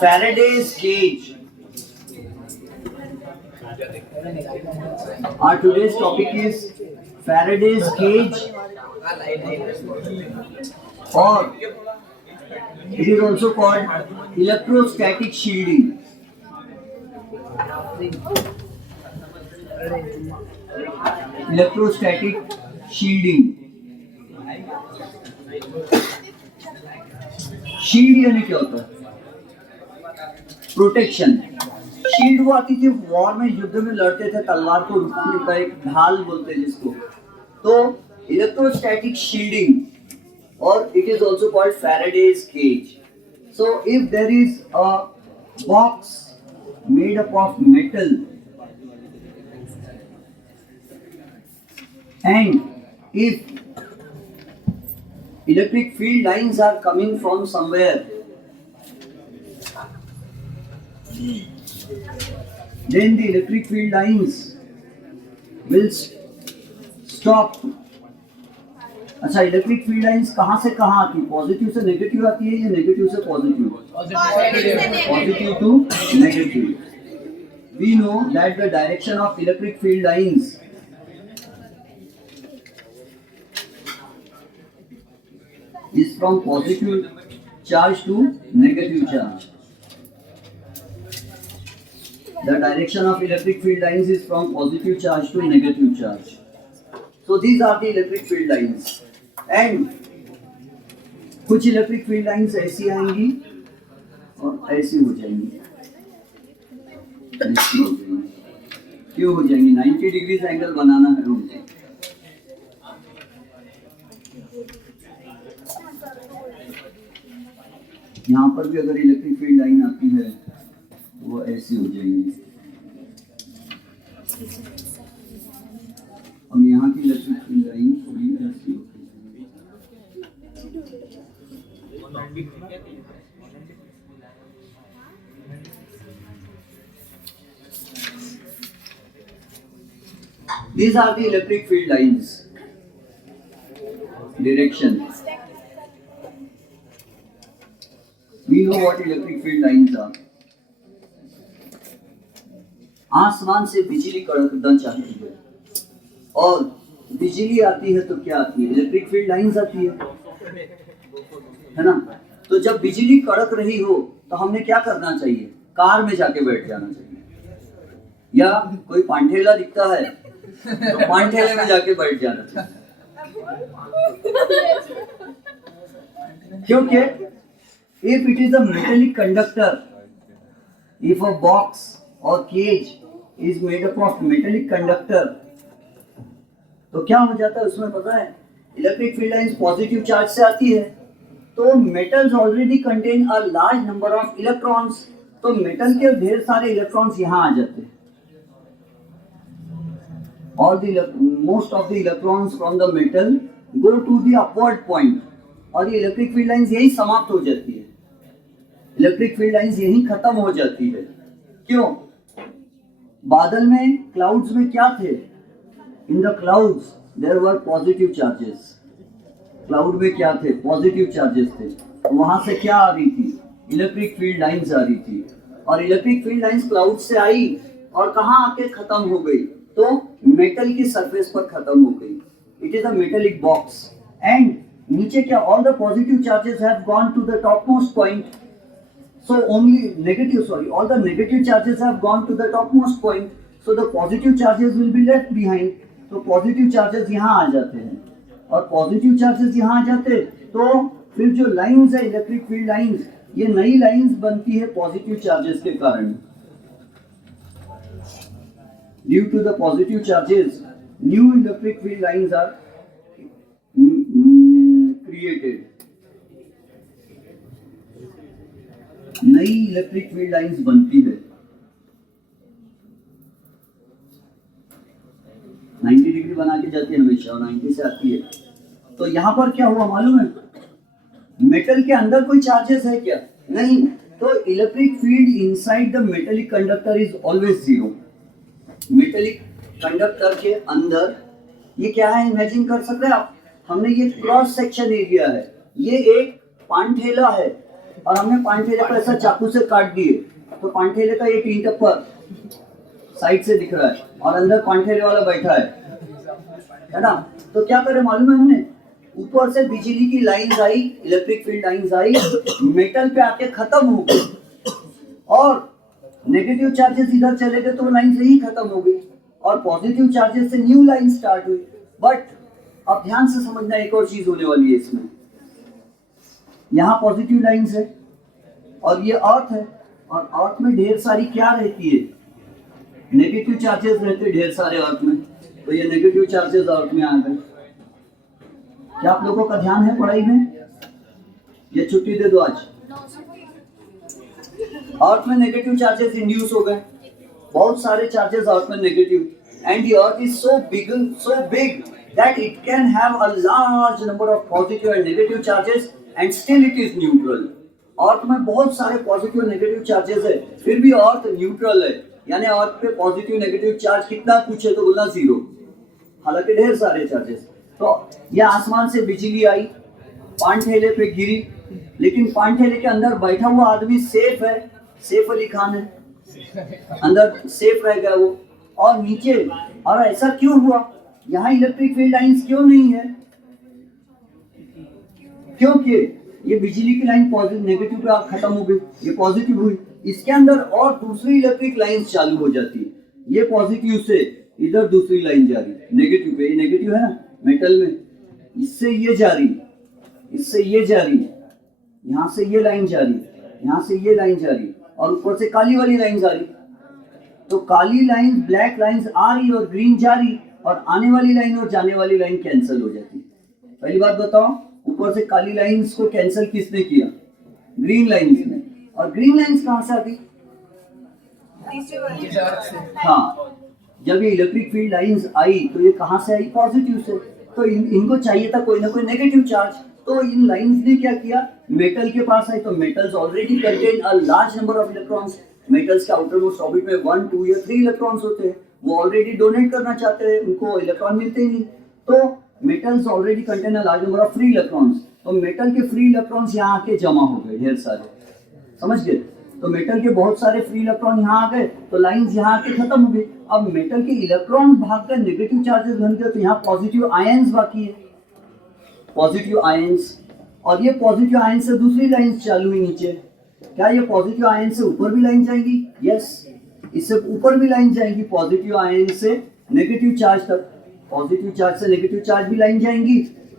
Faraday's cage. Our today's topic is Faraday's cage, or it is also called electrostatic shielding. Electrostatic shielding. Shield यानी क्या होता है? Protection. Shield वो आती थी वॉर में, युद्ध में लड़ते थे, तलवार को रुकने का एक ढाल बोलते हैं जिसको. तो इलेक्ट्रोस्टैटिक शील्डिंग, और it is also called Faraday's cage. So if there is a box made up of metal and if electric field lines are coming from somewhere, then the electric field lines will stop. अच्छा, electric field lines कहाँ से कहाँ आती है? Positive से negative आती है या नेगेटिव से positive? Positive to negative. We know that the direction of electric field lines is from positive charge to negative charge. The direction of electric field lines is from positive charge to negative charge. So these are the electric field lines. And कुछ electric field lines ऐसी आएंगी और ऐसी हो जाएंगी. क्यों हो जाएंगी? 90 डिग्रीज एंगल बनाना है उनको. यहाँ पर भी अगर इलेक्ट्रिक फील्ड लाइन आती है तो वो ऐसी हो जाएंगी, और यहाँ की इलेक्ट्रिक फील्ड लाइन थोड़ी ऐसी होगी. These are the electric field lines. Direction. We know what electric field lines are. आसमान से बिजली कड़कना चाहिए है, और बिजली आती है तो क्या आती है? इलेक्ट्रिक फील्ड लाइंस आती है ना. तो जब बिजली कड़क रही हो तो हमने क्या करना चाहिए? कार में जाके बैठ जाना चाहिए, या कोई पांठेला दिखता है तो पांठेले में जाके बैठ जाना चाहिए. क्योंकि if it is a metallic conductor, if a box or cage is made up of metallic conductor, तो क्या हो जाता है उसमें पता है? Electric field lines positive charge से आती है, तो metals already contain a large number of electrons. तो मेटल के ढेर सारे इलेक्ट्रॉन्स यहाँ आ जाते हैं. All the most of the electrons from the metal go to the upward point, और ये इलेक्ट्रिक फील्ड लाइंस यही समाप्त हो जाती है. इलेक्ट्रिक फील्ड लाइंस यही खत्म हो जाती है. क्यों? बादल में, क्लाउड्स में क्या थे? In the clouds there were positive charges. Cloud में क्या थे? पॉजिटिव चार्जेस थे. वहां से क्या आ रही थी? इलेक्ट्रिक फील्ड लाइंस आ रही थी. और इलेक्ट्रिक फील्ड लाइंस क्लाउड से आई और कहाँ आके खत्म हो गई? तो मेटल की सरफेस पर खत्म हो गई. It is a metallic box. And नीचे क्या? All the positive charges have gone to the top most point. So all the negative charges have gone to the topmost point. So the positive charges will be left behind. तो positive charges यहाँ आ जाते हैं, और positive charges यहाँ आ जाते तो फिर जो लाइंस है इलेक्ट्रिक फील्ड लाइंस, ये नई लाइंस बनती है पॉजिटिव चार्जेस के कारण. Due to the positive charges, new electric field lines are created. नई इलेक्ट्रिक फील्ड लाइंस बनती है. 90 डिग्री बना के जाती है हमेशा, और 90 से आती है. तो यहाँ पर क्या हुआ मालूम है? मेटल के अंदर कोई चार्जेस है क्या? नहीं. तो electric field inside the metallic conductor is always zero. Metallic conductor के अंदर ये क्या है? इमेजिन कर सकते हैं आप. हमने ये क्रॉस सेक्शन एरिया है, ये एक पांठेला है, और हमने पांठेले को ऐसा चाकू से काट दिए, तो पांठेले का ये 3 टप्पर साइड से दिख रहा है और अंदर पांठेले वाला बैठा है ना। तो क्या करें मालूम है, हमने ऊपर से बिजली की लाइंस आई, इलेक्ट्रिक फील्ड लाइंस आई, मेटल पे आके खत्म हो गई और नेगेटिव चार्जेस इधर चले गए तो लाइन से ही खत्म हो गई और पॉजिटिव चार्जेस से न्यू लाइन स्टार्ट हुई। बट अब ध्यान से समझना, एक और चीज होने वाली है इसमें। यहाँ पॉजिटिव लाइंस है और ये अर्थ है, और अर्थ में ढेर सारी क्या रहती है, नेगेटिव चार्जेस रहते हैं ढेर सारे अर्थ में। तो ये नेगेटिव चार्जेस अर्थ में आ गए। क्या आप लोगों का ध्यान है पढ़ाई में? ये छुट्टी दे दो आज। अर्थ में नेगेटिव चार्जेस इंड्यूस हो गए, बहुत सारे चार्जेस अर्थ में negative, and the earth is so big that it can have a large number of positive and negative charges and still it is neutral. अर्थ में बहुत सारे पॉजिटिव नेगेटिव चार्जेस है, फिर भी अर्थ न्यूट्रल है। यानी अर्थ पे पॉजिटिव नेगेटिव चार्ज कितना कुछ है तो बोलना 0, हालांकि ढेर सारे चार्जेस। तो ये आसमान से बिजली आई, पानठेले पे गिरी, लेकिन पानठेले के अंदर बैठा हुआ आदमी सेफ है, सैफ अली खान है, अंदर सेफ रह गया वो। और नीचे, और ऐसा क्यों हुआ, यहाँ इलेक्ट्रिक फील्ड लाइंस क्यों नहीं है? क्योंकि ये बिजली की लाइन पॉजिटिव नेगेटिव पे खत्म हो गई, ये पॉजिटिव हुई, इसके अंदर और दूसरी इलेक्ट्रिक लाइन चालू हो जाती है। ये पॉजिटिव से इधर दूसरी लाइन जा रही, नेगेटिव पे, ये नेगेटिव है ना मेटल में, इससे ये जा रही, इससे ये जा रही, यहाँ से ये लाइन जा रही, यहाँ से ये लाइन जा रही, और ऊपर से काली वाली लाइन जा रही। तो काली लाइन, ब्लैक लाइंस आ रही और ग्रीन जा रही, और आने वाली लाइन और जाने वाली लाइन कैंसिल हो जाती। पहली बात बताओ, ऊपर से काली लाइंस को कैंसिल किसने किया? ग्रीन लाइंस ने। और ग्रीन लाइंस कहां से आती? हाँ, जब ये इलेक्ट्रिक फील्ड लाइंस आई तो ये कहां से आई? पॉजिटिव से। तो इनको चाहिए था कोई ना कोई नेगेटिव चार्ज, तो इन लाइंस ने क्या किया, मेटल के पास आई। तो metals already contain a large number of electrons. Metals के आउटर मोस्ट ऑर्बिट में 1, 2 या 3 इलेक्ट्रॉन्स होते हैं, वो ऑलरेडी डोनेट करना चाहते हैं, उनको इलेक्ट्रॉन मिलते ही नहीं। तो metals already contain a large number of free electrons. तो मेटल के फ्री इलेक्ट्रॉन्स यहाँ आके जमा हो गए ढेर सारे, समझ गए? तो मेटल के बहुत सारे फ्री इलेक्ट्रॉन यहाँ आ गए, तो लाइंस यहाँ आके खत्म हो गई। अब मेटल के इलेक्ट्रॉन भागकर नेगेटिव चार्जेस बन गए, तो यहाँ पॉजिटिव आयंस बाकी है, पॉजिटिव आयंस। और ये पॉजिटिव आयन से दूसरी लाइन चालू हुई नीचे। क्या ये पॉजिटिव आयन से ऊपर भी लाइन जाएगी? यस, इससे ऊपर भी लाइन जाएगी, पॉजिटिव आयन से नेगेटिव चार्ज तक, पॉजिटिव चार्ज से नेगेटिव चार्ज भी लाइन जाएंगी,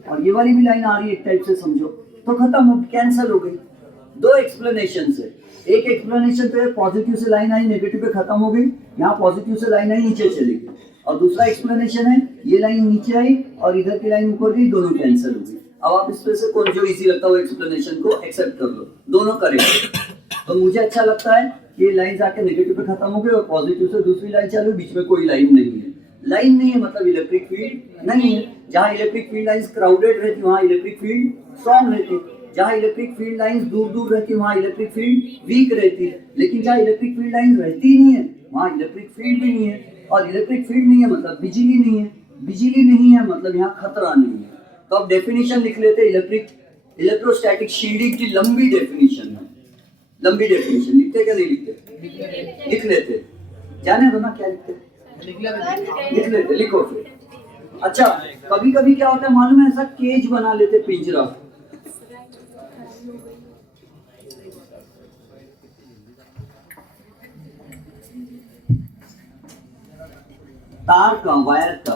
और ये वाली भी लाइन आ रही है एक टाइप से समझो। तो खत्म हो, कैंसिल हो गई। 2 एक्सप्लेनेशन है। एक एक्सप्लेनेशन तो है पॉजिटिव से लाइन आई नेगेटिव पे खत्म हो गई, यहाँ पॉजिटिव से लाइन आई नीचे चली गई। और दूसरा एक्सप्लेनेशन है ये लाइन नीचे आई और इधर की लाइन ऊपर गई, दोनों कैंसिल हो गई। अब आप इसमें से कोई जो इजी लगता है वो एक्सप्लेनेशन को एक्सेप्ट कर लो, दोनों करेंगे। तो मुझे अच्छा लगता है कि लाइन आके नेगेटिव पे खत्म हो गई और पॉजिटिव से दूसरी लाइन चालू, बीच में कोई लाइन नहीं है। लाइन नहीं है मतलब इलेक्ट्रिक फील्ड नहीं है। जहाँ इलेक्ट्रिक फील्ड लाइंस क्राउडेड रहती वहाँ इलेक्ट्रिक फील्ड स्ट्रॉन्ग रहती, जहाँ इलेक्ट्रिक फील्ड लाइंस दूर दूर रहती वहाँ इलेक्ट्रिक फील्ड वीक रहती है। लेकिन जहाँ इलेक्ट्रिक फील्ड लाइंस रहती ही नहीं है वहाँ इलेक्ट्रिक फील्ड भी नहीं है, और इलेक्ट्रिक फील्ड नहीं है मतलब बिजली नहीं है, बिजली नहीं है मतलब यहाँ खतरा नहीं है। तो अब डेफिनेशन लिख लेते, इलेक्ट्रोस्टैटिक शील्डिंग की लंबी डेफिनेशन है, लंबी डेफिनेशन लिखते क्या नहीं लिखते? लिख लेते, जाने दो ना क्या लिखते, लिख लेते, लिखो फिर। अच्छा, कभी कभी क्या होता है मालूम है, ऐसा केज बना लेते, पिंजरा। तार का, वायर का,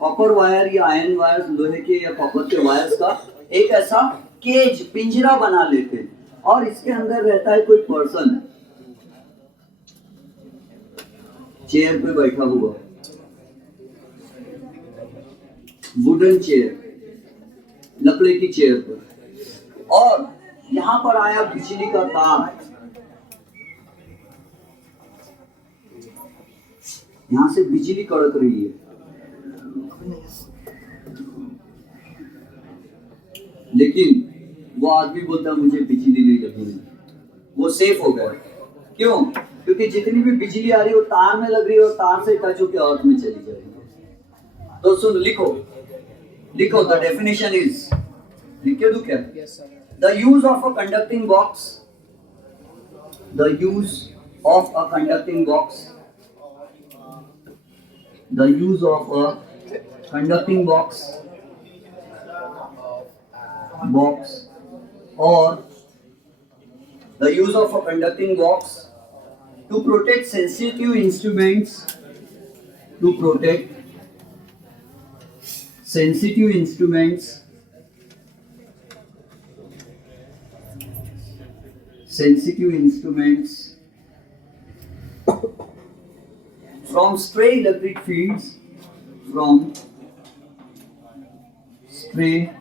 कॉपर वायर या आयरन वायर, लोहे के या कॉपर के वायर्स का एक ऐसा केज, पिंजरा बना लेते, और इसके अंदर रहता है कोई पर्सन, चेयर पे बैठा हुआ, वुडन चेयर, लकड़ी की चेयर पर, और यहां पर आया बिजली का तार, यहां से बिजली कड़क रही है, लेकिन वो आदमी बोलता मुझे बिजली नहीं लगी, वो सेफ हो गया। क्यों? क्योंकि जितनी भी बिजली आ रही है वो तार में लग रही है और तार से टच होकर अर्थ में चली जा रही है। तो सुन, लिखो, द डेफिनेशन इज, लिख के दूं क्या? The use of a conducting box. The use of a conducting box. The use of a conducting box. Or the use of a conducting box to protect sensitive instruments. To protect sensitive instruments. Sensitive instruments from stray electric fields. From stray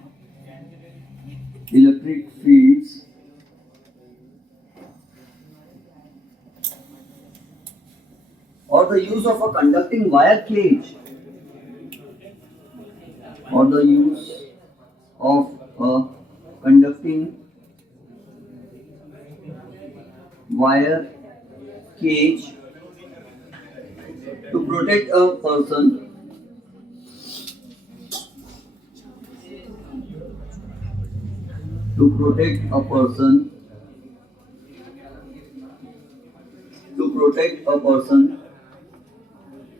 electric fields. Or the use of a conducting wire cage. Or the use of a conducting wire cage to protect a person. To protect a person. To protect a person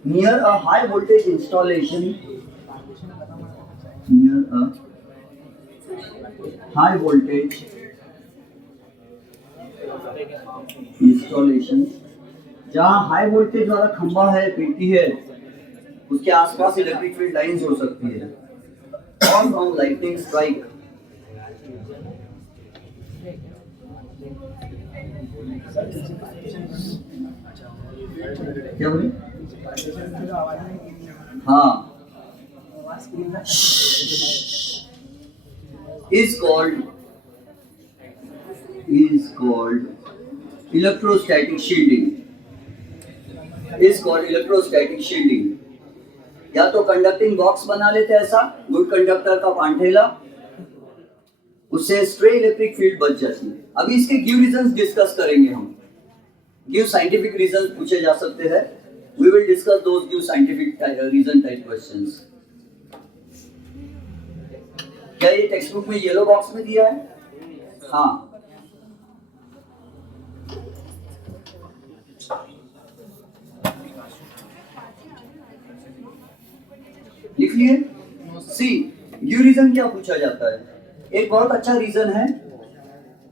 near a high voltage installation. Near a high voltage installation, जहाँ high voltage वाला खंबा है, पेटी है, उसके आसपास electric field lines हो सकती है. और फ्रॉम लाइटनिंग स्ट्राइक. क्या बोले? हाँ. is called electrostatic shielding. Is called electrostatic shielding. या तो कंडक्टिंग बॉक्स बना लेते हैं ऐसा, गुड कंडक्टर का पांठेला, उससे स्ट्रे इलेक्ट्रिक फील्ड बच जाती है. अभी इसके गिव रीजंस डिस्कस करेंगे हम. गिव साइंटिफिक रीजंस पूछे जा सकते हैं. We will discuss those give scientific reason type questions. क्या ये टेक्स्ट बुक में येलो बॉक्स में दिया है? हाँ. लिख लिए. सी, गिव रीजन क्या पूछा जाता है? एक बहुत अच्छा रीजन है.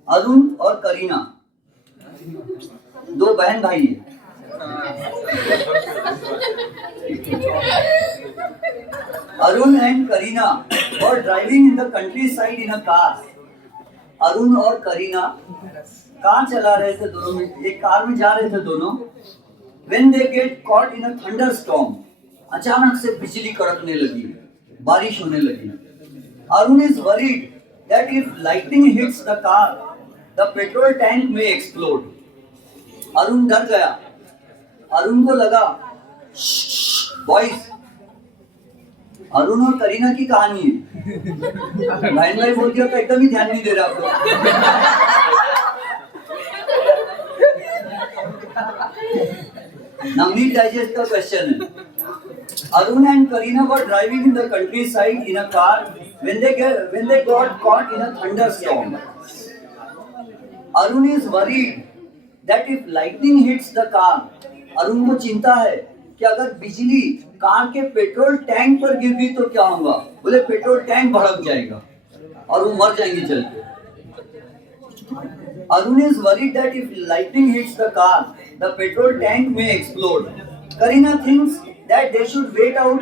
अरुण और करीना दो बहन भाई हैं. Arun and Kareena were driving in the country side in a car. Arun और करीना कार चला रहे थे, दोनों में एक कार में जा रहे थे दोनों. When they get caught in a thunderstorm, अचानक से बिजली कड़कने लगी, बारिश होने लगी. Arun is worried that if lightning hits the car, the petrol tank may explode. Arun डर गया. अरुण को लगा, बॉयज, अरुण और करीना की कहानी है. भाई भाई बोल दिया तो एकदम ही ध्यान नहीं दे रहा आप लोग. नवनीत डाइजेस्ट का क्वेश्चन है. Arun and Kareena were driving in the countryside in a car when they got caught in a thunderstorm. Arun is worried that if lightning hits the car, Arun को चिंता है कि अगर बिजली कार के petrol tank पर गिर गई तो क्या होगा. बोले पेट्रोल टैंक भड़क जाएगा और वो मर जाएंगे जल के. Arun is worried that if lightning hits the car, the petrol tank may explode. Kareena thinks that they should wait out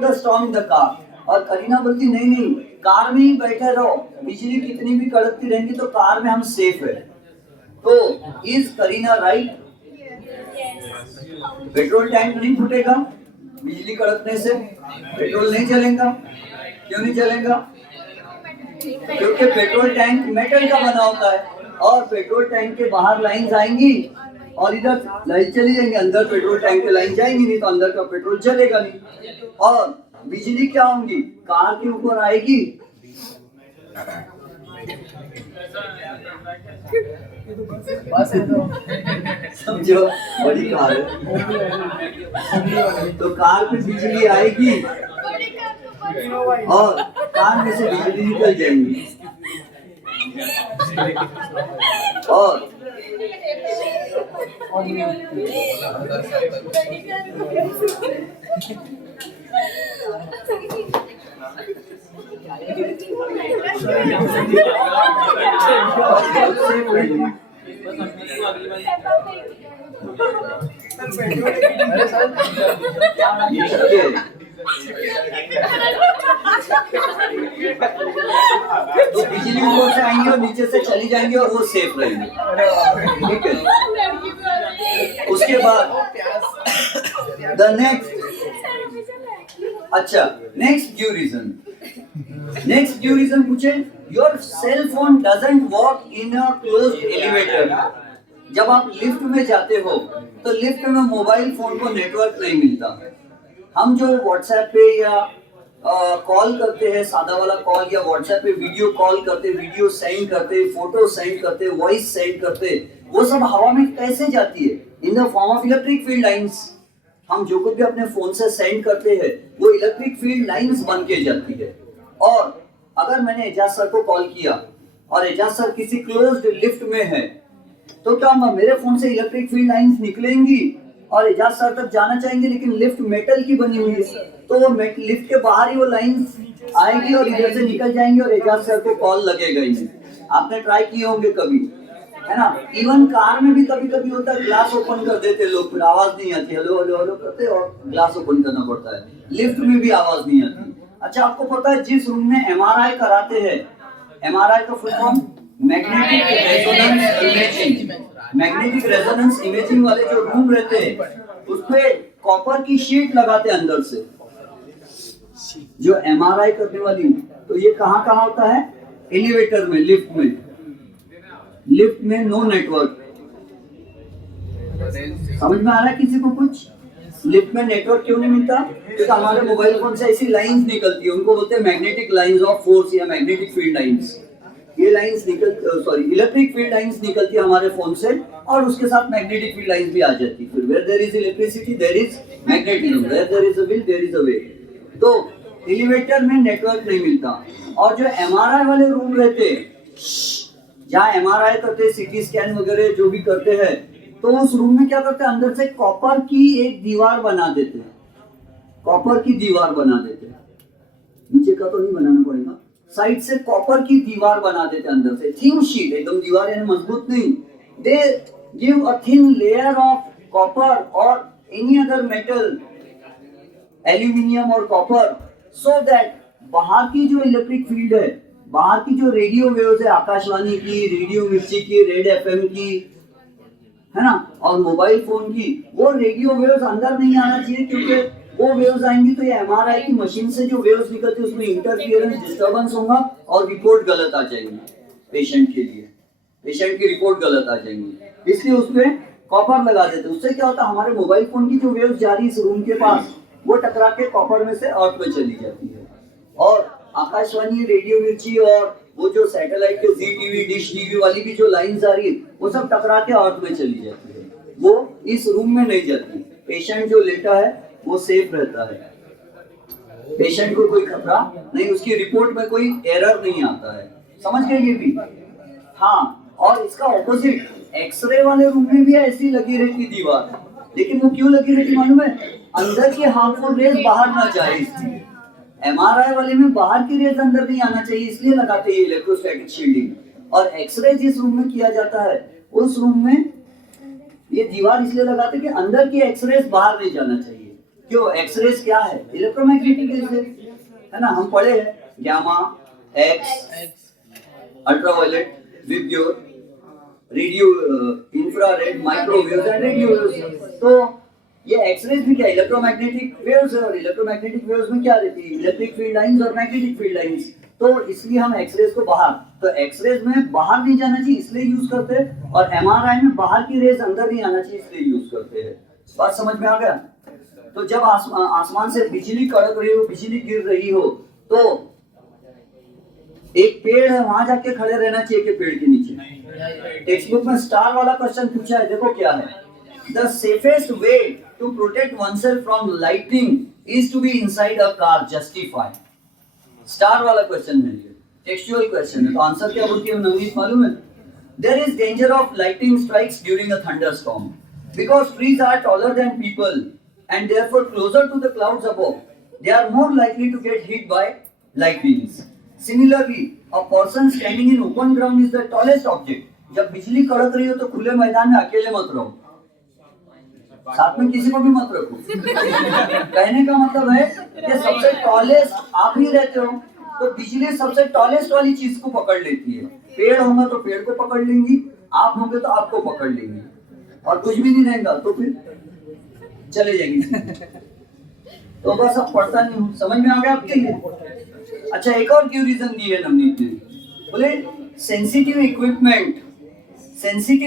the storm in the car. और करीना बोलती नहीं, कार में ही बैठे रहो, बिजली कितनी भी कड़कती रहेंगी तो कार में हम सेफ है. तो is Kareena right? Petrol tank नहीं फूटेगा बिजली कड़कने से, पेट्रोल नहीं चलेगा. क्यों नहीं चलेगा? क्योंकि पेट्रोल टैंक मेटल का बना होता है और पेट्रोल टैंक के बाहर लाइंस आएंगी और इधर लाइन चली जाएंगी, अंदर पेट्रोल टैंक के लाइन जाएंगी नहीं तो अंदर का पेट्रोल चलेगा नहीं. और बिजली क्या होंगी, कार के ऊपर आएगी. समझो, बड़ी कार है तो कार पे बिजली आएगी और कार में से बिजली निकल जाएंगी. और तो बिजली ऊपर से आएंगे और नीचे से चली जाएंगी और वो सेफ रहेंगे, ठीक है। उसके बाद द नेक्स्ट, अच्छा नेक्स्ट ड्यू रीजन पूछे, your cell phone doesn't work in a closed elevator. जब आप लिफ्ट में जाते हो तो लिफ्ट में मोबाइल फोन को नेटवर्क नहीं मिलता। हम जो व्हाट्सएप पे या कॉल करते हैं, सादा वाला कॉल, या व्हाट्सएप पे वीडियो कॉल करते, वीडियो सेंड करते, फोटो सेंड करते, वॉइस सेंड करते, वो सब हवा में कैसे जाती है? In the form of electric field lines. हम जो कुछ भी अपने फोन से सेंड करते हैं वो इलेक्ट्रिक फील्ड लाइंस बन के जाती है। और अगर मैंने एजाज सर को कॉल किया और एजाज सर किसी क्लोज्ड लिफ्ट में है तो क्या मेरे फोन से इलेक्ट्रिक फील्ड लाइंस निकलेंगी और एजाज सर तक जाना चाहेंगे, लेकिन लिफ्ट मेटल की बनी हुई है तो वो लिफ्ट के बाहर ही वो लाइंस आएगी और इधर से निकल जाएंगी और एजाज सर को कॉल लगेगा ही नहीं। आपने ट्राई किए होंगे कभी, है ना? इवन कार में भी कभी कभी होता है, ग्लास ओपन कर देते लोग, फिर आवाज नहीं आती, हेलो हेलो हेलो करते और ग्लास ओपन करना पड़ता है। लिफ्ट में भी आवाज नहीं आती। अच्छा, आपको पता है जिस रूम में एमआरआई कराते हैं, एमआरआई का full form magnetic resonance imaging, magnetic resonance imaging वाले जो रूम रहते हैं उसपे कॉपर की शीट लगाते हैं अंदर से, जो एमआरआई करने वाली। तो ये कहाँ कहाँ होता है? एलिवेटर में, लिफ्ट में। लिफ्ट में नो नेटवर्क। समझ में आ रहा है किसी को कुछ? लिफ्ट में नेटवर्क क्यों नहीं मिलता? क्योंकि हमारे मोबाइल फोन से ऐसी लाइंस निकलती है, उनको बोलते हैं मैग्नेटिक लाइंस ऑफ फोर्स या मैग्नेटिक फील्ड लाइंस। ये लाइंस इलेक्ट्रिक फील्ड लाइंस निकलती है हमारे फोन से और उसके साथ मैग्नेटिक फील्ड लाइंस भी आ जाती है। फिर where there is electricity there is magnetism, where there is a will there is a way. तो एलिवेटर में नेटवर्क नहीं मिलता। और जो एमआरआई वाले रूम रहते हैं, जहाँ एमआरआई करते हैं, सीटी स्कैन वगैरह जो भी करते हैं, तो उस रूम में क्या करते हैं, अंदर से कॉपर की एक दीवार बना देते हैं। कॉपर की दीवार बना देते हैं, नीचे का तो नहीं बनाना पड़ेगा, साइड से कॉपर की दीवार बना देते हैं अंदर से, थिन शीट, एकदम दीवार यानी मजबूत नहीं। They give a thin layer of copper और एनी अदर मेटल, एल्यूमिनियम और कॉपर, सो दैट बाहर की जो इलेक्ट्रिक फील्ड है, बाहर की जो रेडियो वेव्स है, आकाशवाणी की, रेडियो मिर्ची की, रेड एफएम की, है ना, और मोबाइल फोन की, वो रेडियो वेव्स अंदर नहीं आना चाहिए, क्योंकि वो वेव्स आएंगी तो ये एमआरआई की मशीन से जो वेव्स निकलती है उसमें इंटरफियरेंस, डिस्टर्बेंस होगा और रिपोर्ट गलत आ जाएगी पेशेंट के लिए, पेशेंट की रिपोर्ट गलत आ जाएंगी। इसलिए उसमें कॉपर लगा देते हैं। उससे क्या होता है, हमारे मोबाइल फोन की जो वेव्स जा रही है इस रूम के पास, वो टकरा के कॉपर में से अर्थ में चली जाती है। और आकाशवाणी, रेडियो मिर्ची और वो जो सैटेलाइट के जी टीवी, डिश टीवी वाली भी जो लाइंस आ रही है, वो सब टकरा के अर्थ में चली जाती है, वो इस रूम में नहीं जाती। पेशेंट जो लेटा है वो सेफ रहता है, पेशेंट को कोई खतरा नहीं, उसकी रिपोर्ट में कोई एरर नहीं आता है। समझ गए ये भी? हाँ, और इसका ऑपोजिट एक्सरे वाले रूम में भी ऐसी लगी रहती दीवार, लेकिन वो क्यों लगी रहती मालूम है? अंदर की हार्मफुल रेज बाहर ना जाए इसलिए। एमआरआई वाले में बाहर की रेज अंदर नहीं आना चाहिए, इसलिए लगाते हैं इलेक्ट्रोस्टैटिक शील्डिंग। और एक्सरे जिस रूम में किया जाता है उस रूम में ये दीवार इसलिए लगाते हैं कि अंदर की एक्सरेज बाहर नहीं जाना चाहिए। क्यों? एक्सरेज क्या है? इलेक्ट्रोमैग्नेटिक रेज है ना, हम पढ़े हैं, gamma, x, ultraviolet, VIBGYOR, radio, infrared, microwaves and radio waves. तो ये एक्सरेज भी क्या, इलेक्ट्रोमैग्नेटिक वेव्स है, और इलेक्ट्रोमैग्नेटिक वेव्स में क्या रहती है, इलेक्ट्रिक फील्ड लाइंस और मैग्नेटिक फील्ड लाइंस। तो इसलिए हम एक्सरेज को बाहर, तो एक्सरेज में बाहर नहीं जाना चाहिए इसलिए यूज करते हैं, और एमआरआई में बाहर की रेज अंदर नहीं आना चाहिए इसलिए यूज करते हैं। बात समझ में आ गया? तो जब आसमान से बिजली कड़क रही हो, बिजली गिर रही हो, तो एक पेड़ है वहां जाके खड़े रहना चाहिए कि पेड़ के नीचे? टेक्स्ट बुक में स्टार वाला क्वेश्चन पूछा है, देखो क्या है। The safest way to protect oneself from lightning is to be inside a car. Justify. Star वाला क्वेश्चन है, ये टेक्सचुअल क्वेश्चन है, तो आंसर क्या बोलती है नवनीत मालूम है? There is danger of lightning strikes during a thunderstorm because trees are taller than people and therefore closer to the clouds above. They are more likely to get hit by lightnings. Similarly, a person standing in open ground is the tallest object. जब बिजली कड़क रही हो तो खुले मैदान में अकेले मत रहो, साथ में किसी को भी मत रखो। कहने का मतलब है कि सबसे टॉलेस्ट आप ही रहते हो तो बिजली सबसे टॉलेस्ट वाली चीज को पकड़ लेती है। पेड़ होगा तो पेड़ को पकड़ लेंगी, आप होंगे तो आपको पकड़ लेंगी, और कुछ भी नहीं रहेगा तो फिर चले जाएंगे। तो बस अब पढ़ता नहीं हूँ, समझ में आ गया आपके लिए? अच्छा, एक और क्यों रीजन दी है नवनीत ने, बोले sensitive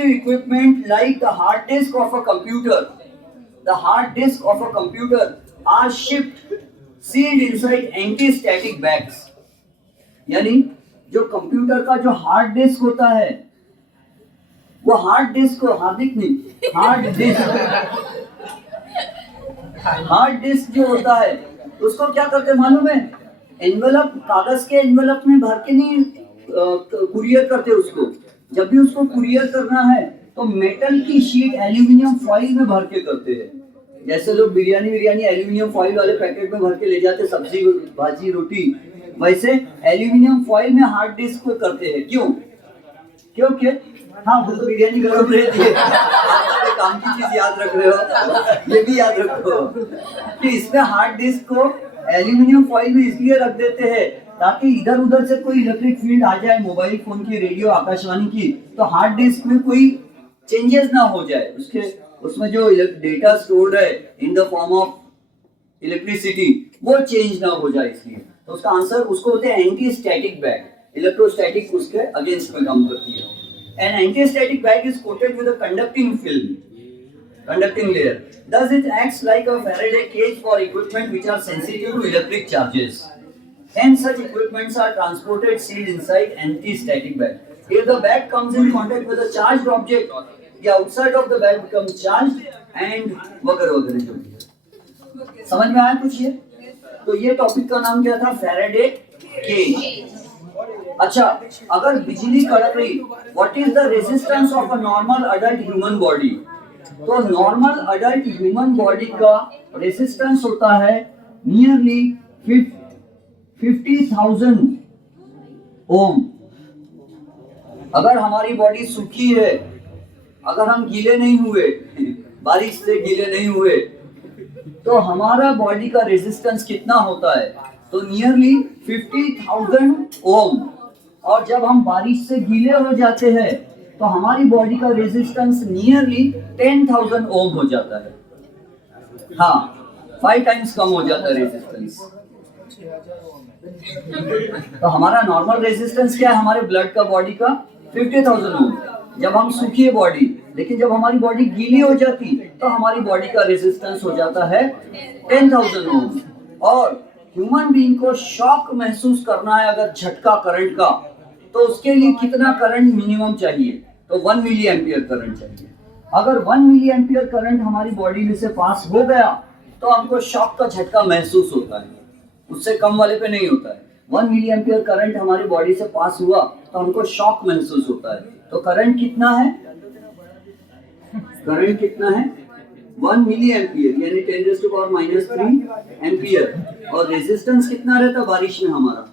equipment like the hard disk of a computer are shift sealed inside anti static bags. यानी जो कंप्यूटर का जो हार्ड डिस्क होता है, वो हार्ड डिस्क को हार्ड डिस्क जो होता है उसको क्या करते हैं मालूम है? एनवेलप, कागज के एनवेलप में भर के नहीं कुरियर करते उसको। जब भी उसको कुरियर करना है तो मेटल की शीट एल्यूमिनियम फॉइल में भर के करते हैं। जैसे लोग बिरयानी एल्यूमिनियम फॉइल वाले पैकेट में भर के ले जाते, सब्जी भाजी रोटी, वैसे एल्यूमिनियम फॉइल में हार्ड डिस्क को करते हैं। क्योंकि हाँ, वो तो बिरयानी गरम रहती है। आप काम की चीज याद रख रहे हो, ये भी याद रखो कि इसमें हार्ड डिस्क को एल्यूमिनियम फॉइल में इसलिए रख देते हैं ताकि इधर उधर से कोई इलेक्ट्रिक फील्ड आ जाए, मोबाइल फोन की, रेडियो, आकाशवाणी की, तो हार्ड डिस्क में कोई चेंजेस ना हो जाए, उसमें जो डेटा स्टोर्ड है in the form of electricity वो चेंज ना हो जाए। इसलिए तो उसका आंसर उसको होते हैं एंटी स्टैटिक बैग। इलेक्ट्रोस्टैटिक उसके अगेंस्ट में काम करती है। An anti-static bag is coated with a conducting layer. Thus it acts like a Faraday cage for equipment which are sensitive to electric charges. Hence such equipments are transported sealed inside anti-static bag. If the bag comes in contact with a charged object, the outside of the bag becomes charged and वगैरह जो भी है। समझ में आया कुछ ये? तो ये टॉपिक का नाम क्या था? Faraday cage। अच्छा, अगर बिजली कड़क रही, what is the resistance of a normal adult human body? तो नॉर्मल अडल्ट ह्यूमन बॉडी का रेजिस्टेंस होता है नियरली 50,000 ओम। अगर हमारी बॉडी सूखी है, अगर हम गीले नहीं हुए, बारिश से गीले नहीं हुए, तो हमारा बॉडी का रेजिस्टेंस कितना होता है? तो नियरली 50,000 ओम। और जब हम बारिश से गीले हो जाते हैं तो हमारी बॉडी का रेजिस्टेंस नियरली 10,000 ओम हो जाता है। हाँ, 5 टाइम्स कम हो जाता है रेजिस्टेंस। तो हमारा नॉर्मल रेजिस्टेंस क्या है हमारे ब्लड का, बॉडी का? 50,000 ओम जब हम सूखी है बॉडी। लेकिन जब हमारी बॉडी गीली हो जाती तो हमारी बॉडी का रेजिस्टेंस हो जाता है 10,000 ओम। और ह्यूमन बीइंग को शॉक महसूस करना है अगर झटका करंट का, तो उसके लिए कितना करंट मिनिमम चाहिए? तो 1 मिली एम्पियर करंट चाहिए। अगर 1 मिली एम्पियर करंट हमारी बॉडी में से पास हो गया तो हमको शॉक का झटका महसूस होता है, उससे कम वाले पे नहीं होता है। 1 मिली एम्पियर करंट हमारी बॉडी से पास हुआ तो हमको शॉक महसूस होता है। तो करंट कितना है? 1 मिली एम्पियर यानी 10⁻³ एम्पियर। और रेजिस्टेंस कितना रहता बारिश में हमारा?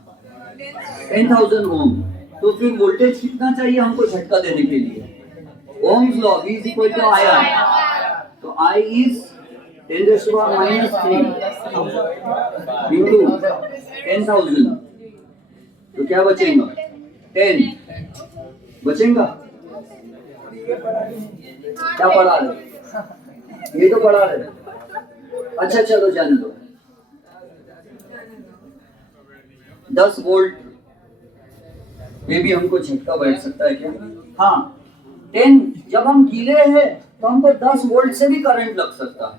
10,000 ओम। तो फिर वोल्टेज कितना चाहिए हमको झटका देने के लिए? Ohm's law, V is equal to IR। तो I is 10⁻³ into 10,000। तो क्या बचेगा? 10 बचेगा। क्या पढ़ा रहे? ये तो पढ़ा रहे। अच्छा चलो जाने दो। 10 वोल्ट में भी हमको झटका बैठ सकता है क्या? हाँ, 10 जब हम गीले हैं तो हमको 10 वोल्ट से भी करंट लग सकता है।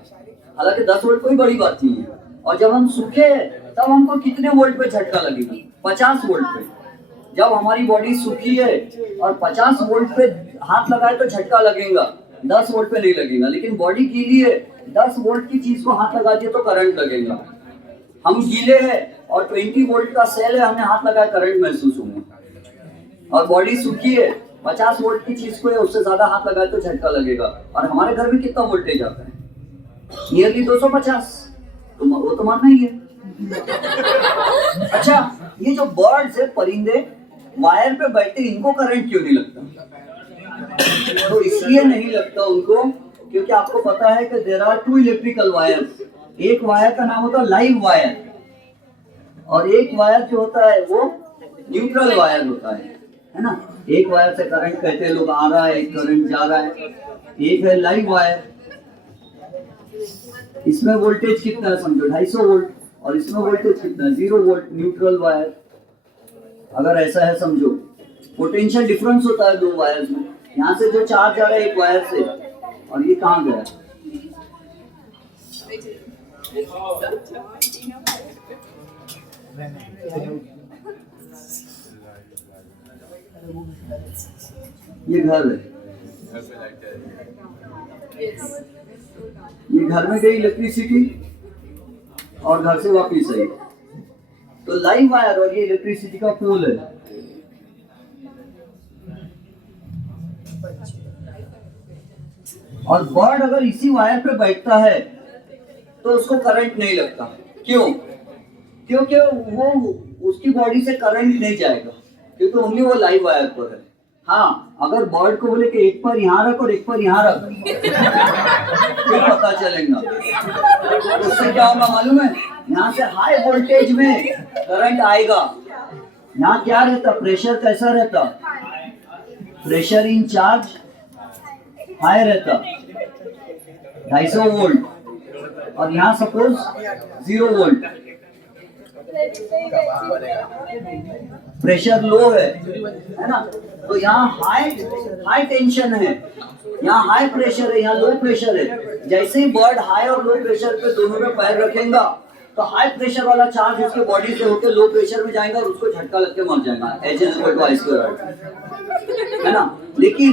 हालांकि 10 वोल्ट कोई बड़ी बात नहीं है। और जब हम सूखे हैं तब हमको कितने वोल्ट पे झटका लगेगा? 50 वोल्ट पे। जब हमारी बॉडी सूखी है और 50 वोल्ट पे हाथ लगाए तो झटका लगेगा, 10 वोल्ट पे नहीं लगेगा। लेकिन बॉडी गीली है, 10 वोल्ट की चीज को हाथ लगा दिए तो करंट लगेगा। हम गीले हैं और 20 वोल्ट का सेल है, हमें हाथ लगाए करंट महसूस होगा। और बॉडी सूखी है, 50 वोल्ट की चीज को उससे ज्यादा हाथ लगाए तो झटका लगेगा। और हमारे घर में कितना वोल्टेज आता है? नियरली 250। तो वो तो मानना ही है। अच्छा, ये जो बर्ड्स है, परिंदे, वायर पे बैठते, इनको करंट क्यों नहीं लगता? तो इसलिए नहीं लगता उनको क्योंकि आपको पता है कि देयर आर 2 इलेक्ट्रिकल वायर्स। एक वायर का नाम होता है लाइव वायर और एक वायर जो होता है वो न्यूट्रल वायर होता है ना। एक वायर से करंट कहते हैं लोग आ रहा है, एक करंट जा रहा है। एक है लाइव वायर, इसमें वोल्टेज कितना है समझो 250 वोल्ट, और इसमें वोल्टेज कितना है 0 वोल्ट। न्यूट्रल वायर अगर ऐसा है समझो, पोटेंशियल डिफरेंस होता है दो वायर्स में। यहाँ से जो चार्ज आ रहा है एक वायर से, और ये कहाँ गया? ये घर है, ये घर में गई इलेक्ट्रिसिटी और घर से वापिस आई। तो लाइव वायर और ये इलेक्ट्रिसिटी का पोल है। और बर्ड अगर इसी वायर पे बैठता है तो उसको करंट नहीं लगता। क्यों? क्योंकि वो उसकी बॉडी से करंट नहीं जाएगा, क्योंकि ओनली वो लाइव वायर पर है। हाँ, अगर बर्ड को बोले कि एक पर यहाँ रख और एक पर यहाँ रख, फिर पता चलेगा। उससे क्या होगा मालूम है? यहाँ से हाई वोल्टेज में करंट आएगा। यहाँ क्या रहता? प्रेशर कैसा रहता? प्रेशर इन चार्ज हाई रहता 250 वोल्ट, और यहाँ सपोज 0 वोल्ट, प्रेशर लो है ना। तो यहाँ हाई टेंशन है, यहाँ हाई प्रेशर है, यहाँ लो प्रेशर है। जैसे ही बर्ड हाई और लो प्रेशर पे दोनों में पैर रखेगा तो हाई प्रेशर वाला चार्ज उसके बॉडी से होकर लो प्रेशर में जाएगा और उसको झटका लग के मर जाएगा। H=I², है ना। लेकिन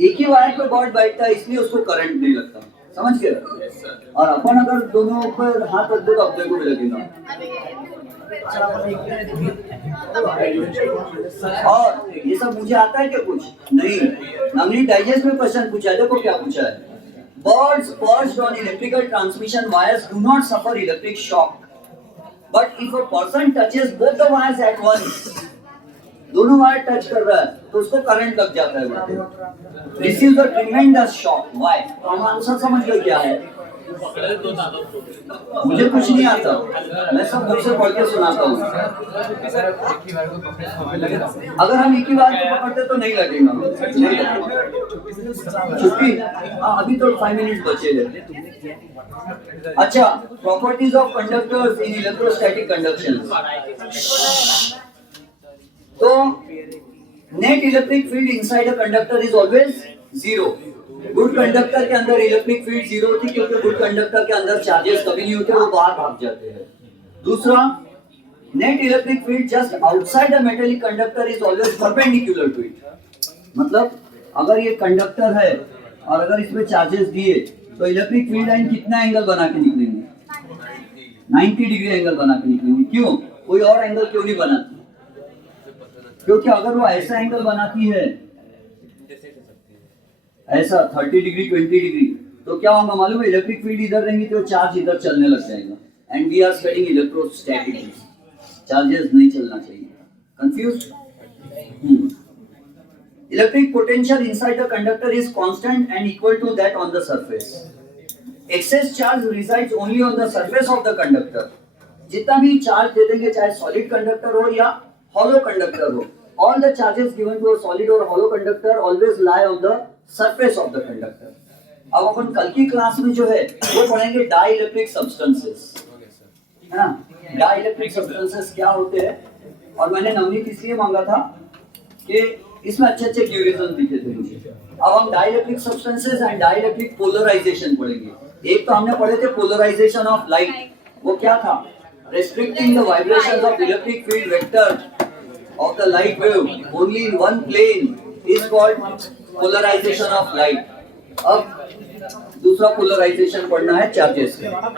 एक ही वायर पे बर्ड बैठता है इसलिए उसको करंट नहीं लगता। समझ गए? और अपन अगर दोनों ऊपर हाथ रख दो तो अपने को भी लगेगा। और ये सब मुझे आता है क्या? कुछ नहीं। हमने डाइजेस्ट में क्वेश्चन पूछा, देखो क्या पूछा है। Birds perched on electrical transmission wires do not suffer electric shock, but if a person touches both the wires at once, दोनों वायर टच कर रहा है तो उसको करंट लग जाता है। Receives a tremendous shock. Why? तो हम आंसर समझ गए क्या है? मुझे कुछ नहीं आता, मैं सब बुक से पढ़ के सुनाता हूँ। अगर हम एक ही बार को पकड़ते तो नहीं लगेगा। छुट्टी? अभी तो 5 मिनट बचे हैं। अच्छा, properties of conductors in electrostatic conduction. तो net electric field inside a conductor is always 0। Good conductor के अंदर इलेक्ट्रिक फील्ड 0 होती है क्योंकि गुड कंडक्टर के अंदर चार्जेस कभी नहीं होते, वो बाहर भाग जाते हैं। दूसरा, net electric field just outside the metallic conductor is always perpendicular to it. मतलब अगर ये कंडक्टर है और अगर इसमें चार्जेस दिए तो इलेक्ट्रिक फील्ड लाइन कितना एंगल बना के निकलेंगे? 90 डिग्री एंगल बना के निकलेंगे। क्यों? कोई और एंगल क्यों नहीं बनाती? क्योंकि अगर वो ऐसा एंगल बनाती है, ऐसा 30 डिग्री 20 डिग्री, तो क्या होगा मालूम है? इलेक्ट्रिक फील्ड इधर रहेंगी तो चार्ज इधर चलने लग जाएगा। And we are studying electrostatics, charges नहीं चलना चाहिए। Confused? Electric potential inside the conductor is constant and equal to that on the surface. Excess charge resides only on the surface of the conductor. जितना भी charge दे देंगे, चाहे solid conductor हो या hollow conductor हो, all the charges given to a solid or hollow conductor always lie on the surface of the conductor. अब अपन कल की क्लास में जो है वो पढ़ेंगे डाइइलेक्ट्रिक सब्सटेंसेस, है ना। डाइइलेक्ट्रिक सब्सटेंसेस क्या होते हैं? और मैंने नवनीत इसलिए मांगा था कि इसमें अच्छे क्यूरियन दिखे थे मुझे। अब हम dielectric substances and dielectric polarization पढ़ेंगे। एक तो हमने पढ़े थे पोलराइजेशन ऑफ लाइट, वो क्या था? Restricting the vibrations of electric field vector of the light wave only in one plane is called polarization of light. अब दूसरा पोलराइजेशन पढ़ना है चार्जेस का।